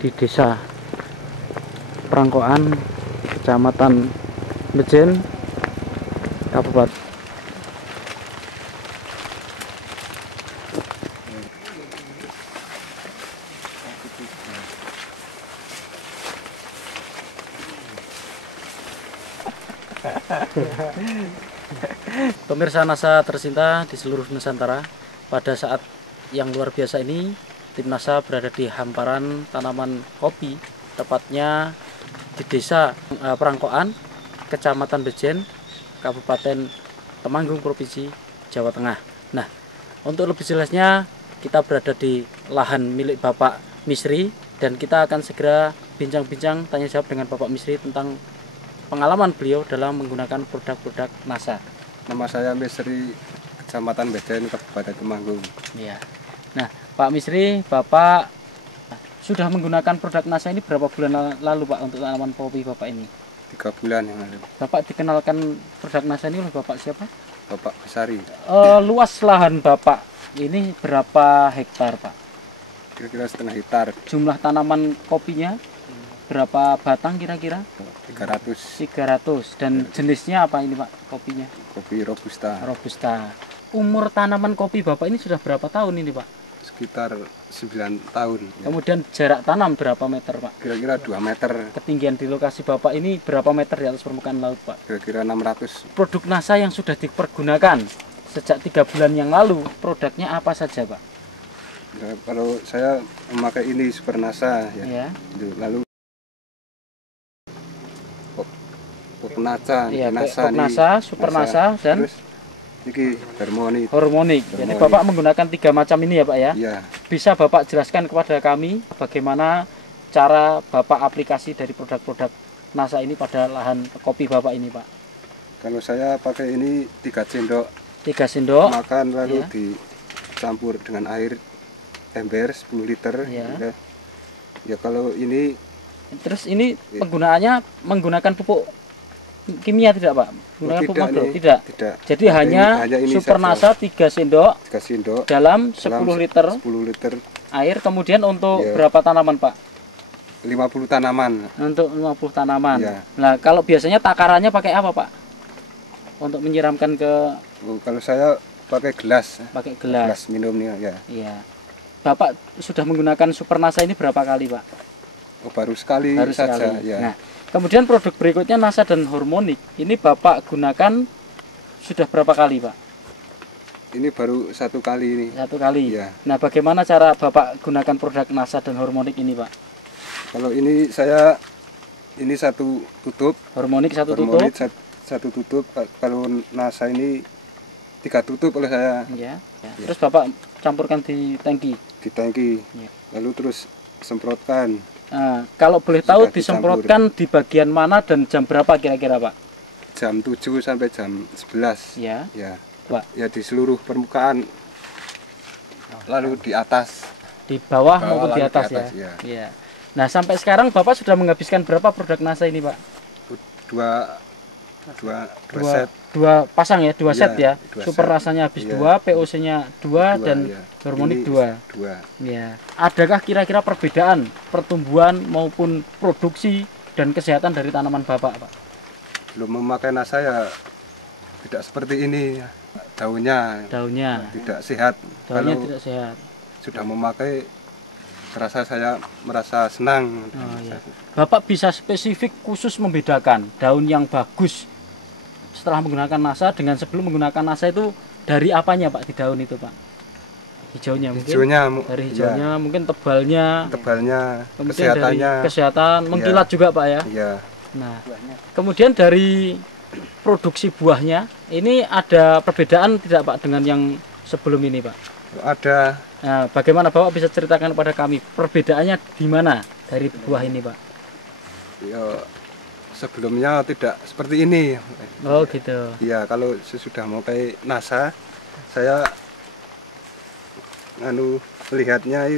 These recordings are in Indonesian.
di Desa Prangkoan, Kecamatan Mejen, Kabupaten. Pemirsa NASA tercinta di seluruh Nusantara, pada saat yang luar biasa ini, tim NASA berada di hamparan tanaman kopi, tepatnya di Desa Prangkoan, Kecamatan Bejen, Kabupaten Temanggung, Provinsi Jawa Tengah. Nah, untuk lebih jelasnya, kita berada di lahan milik Bapak Misri, dan kita akan segera bincang-bincang tanya jawab dengan Bapak Misri tentang pengalaman beliau dalam menggunakan produk-produk NASA. Nama saya Misri, Kecamatan Bejen, Kabupaten Temanggung. Ya. Nah, Pak Misri, Bapak sudah menggunakan produk NASA ini berapa bulan lalu, Pak, untuk tanaman kopi Bapak ini? 3 bulan yang lalu. Bapak dikenalkan produk NASA ini oleh Bapak siapa? Bapak Besari. Luas lahan Bapak ini berapa hektar, Pak? Kira-kira setengah hektar. Jumlah tanaman kopinya berapa batang kira-kira? 300. 300. Dan jenisnya apa ini, Pak, kopinya? Kopi Robusta. Robusta. Umur tanaman kopi Bapak ini sudah berapa tahun ini, Pak? Sekitar 9 tahun. Kemudian jarak tanam berapa meter, Pak? Kira-kira 2 meter. Ketinggian di lokasi Bapak ini berapa meter di atas permukaan laut, Pak? Kira-kira 600. Produk NASA yang sudah dipergunakan sejak 3 bulan yang lalu, produknya apa saja, Pak? Ya, kalau saya memakai ini Super NASA ya. Lalu Poknasa, ya, NASA, Super NASA, dan terus ini Hormonik. Jadi Bapak menggunakan 3 macam ini ya, Pak ya? Iya. Bisa Bapak jelaskan kepada kami bagaimana cara Bapak aplikasi dari produk-produk NASA ini pada lahan kopi Bapak ini, Pak? Kalau saya pakai ini 3 sendok. 3 sendok. Makan lalu dicampur dengan air ember 10 liter. Ya kalau ini. Terus ini penggunaannya menggunakan pupuk kimia tidak, Pak? Menggunakan pupuk makro? Tidak. Jadi hanya Super NASA 3 sendok, dalam 10 liter air. Kemudian untuk berapa tanaman, Pak? 50 tanaman. Untuk 50 tanaman. Nah, kalau biasanya takarannya pakai apa, Pak? Untuk menyiramkan ke... Kalau saya pakai gelas. Pakai gelas. Gelas minumnya, ya. Iya. Bapak sudah menggunakan Super NASA ini berapa kali, Pak? Baru sekali saja. Ya. Nah, kemudian produk berikutnya NASA dan Hormonik. Ini Bapak gunakan sudah berapa kali, Pak? Ini baru 1 kali ini. 1 kali. Ya. Nah, bagaimana cara Bapak gunakan produk NASA dan Hormonik ini, Pak? Kalau ini saya satu tutup. Hormonik satu tutup. Kalau NASA ini 3 tutup oleh saya. Ya. Terus Bapak campurkan di tangki. Di tangki. Lalu terus semprotkan. Nah, kalau boleh tahu disemprotkan di bagian mana dan jam berapa kira-kira, Pak? Jam 7 sampai jam 11. Ya. Pak. Ya, di seluruh permukaan. Lalu di atas. Di bawah maupun di atas, ya. Nah, sampai sekarang Bapak sudah menghabiskan berapa produk NASA ini, Pak? Dua pasang ya, 2 set ya. Super rasanya habis 2, POC-nya 2 dan Hormonik 2. Ya. Adakah kira-kira perbedaan pertumbuhan maupun produksi dan kesehatan dari tanaman Bapak, Pak? Belum memakai NASA ya tidak seperti ini. Daunnya tidak sehat. Daunnya tidak sehat. Sudah memakai, saya merasa senang. Bapak bisa spesifik khusus membedakan daun yang bagus setelah menggunakan NASA dengan sebelum menggunakan NASA itu dari apanya, Pak, di daun itu, Pak? Hijaunya mungkin? Dari hijaunya, mungkin tebalnya, kemudian dari kesehatan, mengkilat juga, Pak ya? Iya. Nah, kemudian dari produksi buahnya, ini ada perbedaan tidak, Pak, dengan yang sebelum ini, Pak? Ada. Nah, bagaimana Bapak bisa ceritakan kepada kami perbedaannya di mana dari buah ini, Pak? Ya, sebelumnya tidak seperti ini. Oh gitu. Iya, kalau sesudah memakai NASA, saya melihatnya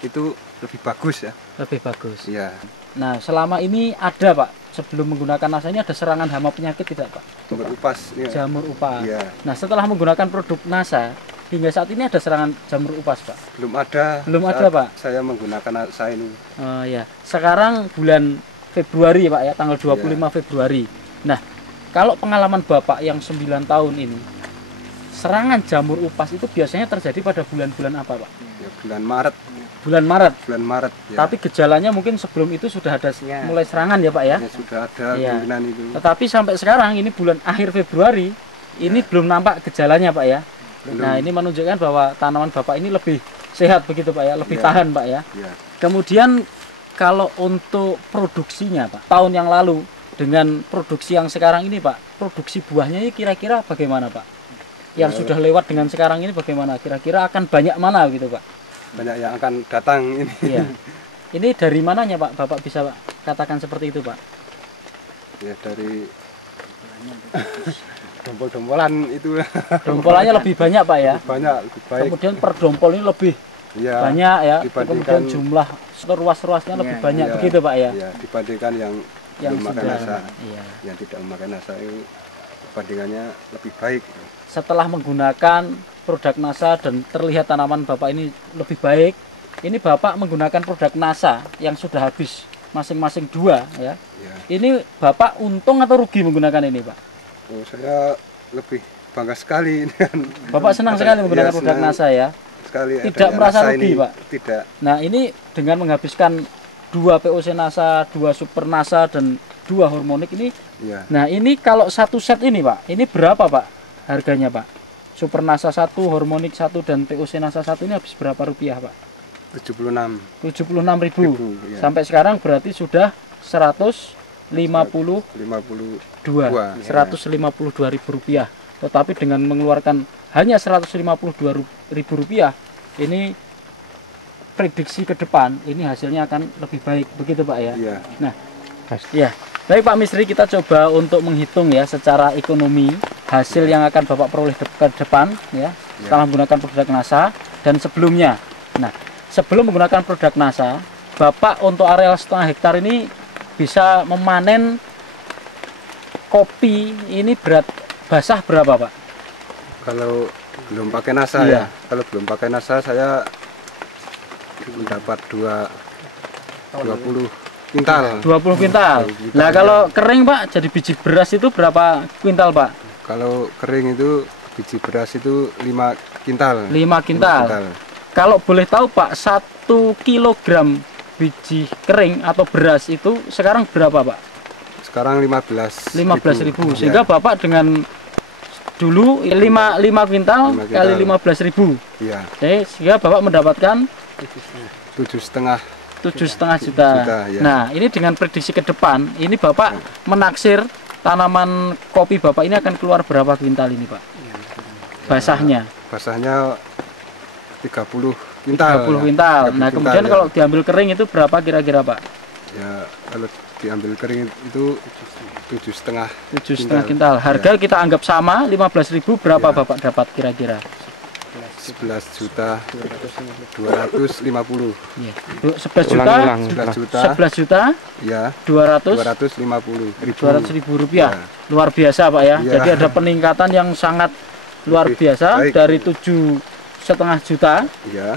itu lebih bagus ya. Lebih bagus. Iya. Nah, selama ini ada, Pak, sebelum menggunakan NASA ini ada serangan hama penyakit tidak, Pak? Jamur upas. Jamur upas. Iya. Nah, setelah menggunakan produk NASA, hingga saat ini ada serangan jamur upas, Pak? Belum ada. Belum ada, Pak. Saya menggunakan saya ini. Ya. Sekarang bulan Februari, Pak ya, tanggal 25 Februari. Nah, kalau pengalaman Bapak yang 9 tahun ini, serangan jamur upas itu biasanya terjadi pada bulan-bulan apa, Pak? Ya, bulan Maret. Bulan Maret. Bulan Maret. Ya. Tapi gejalanya mungkin sebelum itu sudah ada mulai serangan ya, Pak ya? Ya, sudah ada kemungkinan itu. Tetapi sampai sekarang ini bulan akhir Februari, ini belum nampak gejalanya, Pak ya? Belum. Nah, ini menunjukkan bahwa tanaman Bapak ini lebih sehat begitu, Pak ya? Lebih tahan, Pak ya? Kemudian kalau untuk produksinya, Pak, tahun yang lalu dengan produksi yang sekarang ini, Pak, produksi buahnya ini kira-kira bagaimana, Pak? Yang sudah lewat dengan sekarang ini bagaimana? Kira-kira akan banyak mana gitu, Pak? Banyak yang akan datang ini. Iya. Ini dari mananya, Pak? Bapak bisa katakan seperti itu, Pak? Ya dari dompol-dompolan itu. Dompolannya lebih banyak, Pak ya? Banyak, lebih baik. Kemudian per dompol ini lebih banyak ya. Kemudian jumlah ruas-ruasnya lebih banyak begitu, Pak ya? Ya, dibandingkan yang memakai nasa. Yang tidak memakai nasa itu perbandingannya lebih baik. Setelah menggunakan produk NASA dan terlihat tanaman Bapak ini lebih baik, ini Bapak menggunakan produk NASA yang sudah habis masing-masing 2 ya. Ini Bapak untung atau rugi menggunakan ini, Pak? Oh, saya lebih bangga sekali. Bapak senang sekali menggunakan produk NASA ya? Sekali. Tidak merasa rugi, Pak? Tidak. Nah, ini dengan menghabiskan 2 POC NASA, 2 Super NASA, dan 2 hormonik ini. Nah, ini kalau satu set ini, Pak, ini berapa, Pak? Harganya, Pak? Super NASA 1, hormonik 1, dan POC NASA 1 ini habis berapa rupiah, Pak? 76.000. Ya. Sampai sekarang berarti sudah 152.000 rupiah. Tetapi dengan mengeluarkan hanya 152.000 rupiah, ini prediksi ke depan ini hasilnya akan lebih baik, begitu, Pak ya? Iya. Nah, ya. Baik, Pak Misri, kita coba untuk menghitung ya secara ekonomi hasil yang akan Bapak peroleh ke depan ya, setelah menggunakan produk NASA dan sebelumnya. Nah, sebelum menggunakan produk NASA, Bapak untuk areal 1,5 hektar ini bisa memanen kopi ini basah berapa, Pak? Kalau belum pakai NASA ya. Kalau belum pakai NASA saya mendapat 20 kuintal. 20 kuintal. Nah, kalau kering, Pak, jadi biji beras itu berapa kuintal, Pak? Kalau kering itu biji beras itu 5 kuintal. 5 kuintal. Kalau boleh tahu, Pak, 1 kilogram biji kering atau beras itu sekarang berapa, Pak? Sekarang 15.000. Sehingga Bapak dengan dulu 5 kuintal kali 15.000. Iya. Sehingga Bapak mendapatkan 7,5 juta. Ya. Nah, ini dengan prediksi ke depan, ini Bapak menaksir tanaman kopi Bapak ini akan keluar berapa kuintal ini, Pak? Basahnya. Basahnya 30 kuintal. 30 kuintal. Nah, kemudian kalau diambil kering itu berapa kira-kira, Pak? Ya, kalau diambil kering itu 7,5 kuintal. Harga kita anggap sama, 15.000, berapa Bapak dapat kira-kira? 11.250.000. Iya. 11 juta. Ya. 250.000 rupiah. Ya. Luar biasa, Pak ya. Jadi ada peningkatan yang sangat luar biasa dari 7,5 juta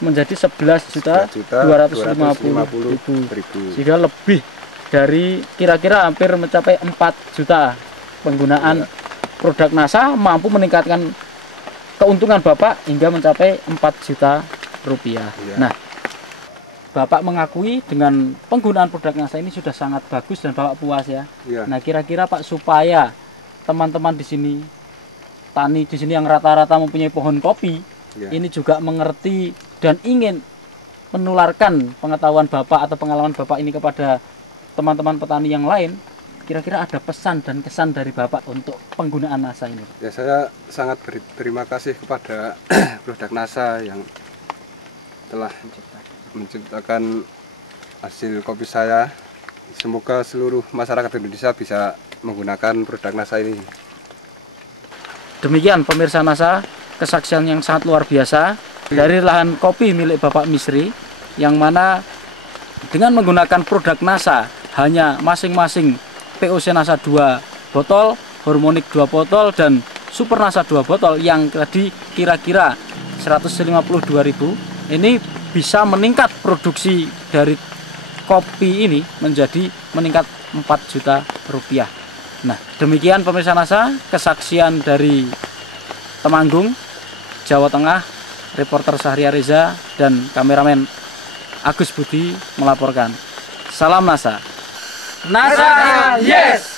menjadi 11.250.000. Sehingga lebih dari kira-kira hampir mencapai 4 juta penggunaan produk NASA mampu meningkatkan keuntungan Bapak hingga mencapai 4 juta rupiah. Nah, Bapak mengakui dengan penggunaan produk NASA ini sudah sangat bagus dan Bapak puas ya. Nah, kira-kira Pak, supaya teman-teman di sini, tani di sini yang rata-rata mempunyai pohon kopi, ini juga mengerti dan ingin menularkan pengetahuan Bapak atau pengalaman Bapak ini kepada teman-teman petani yang lain, kira-kira ada pesan dan kesan dari Bapak untuk penggunaan NASA ini? Ya, saya sangat berterima kasih kepada produk NASA yang telah menciptakan hasil kopi saya. Semoga seluruh masyarakat Indonesia bisa menggunakan produk NASA ini. Demikian pemirsa NASA, kesaksian yang sangat luar biasa dari lahan kopi milik Bapak Misri, yang mana dengan menggunakan produk NASA hanya masing-masing POC NASA 2 botol, hormonik 2 botol, dan Super NASA 2 botol yang tadi kira-kira 152.000, ini bisa meningkat produksi dari kopi ini menjadi meningkat 4 juta rupiah. Nah, demikian pemirsa NASA, kesaksian dari Temanggung, Jawa Tengah, reporter Sahria Reza dan kameramen Agus Budi melaporkan. Salam NASA. NASA, yes!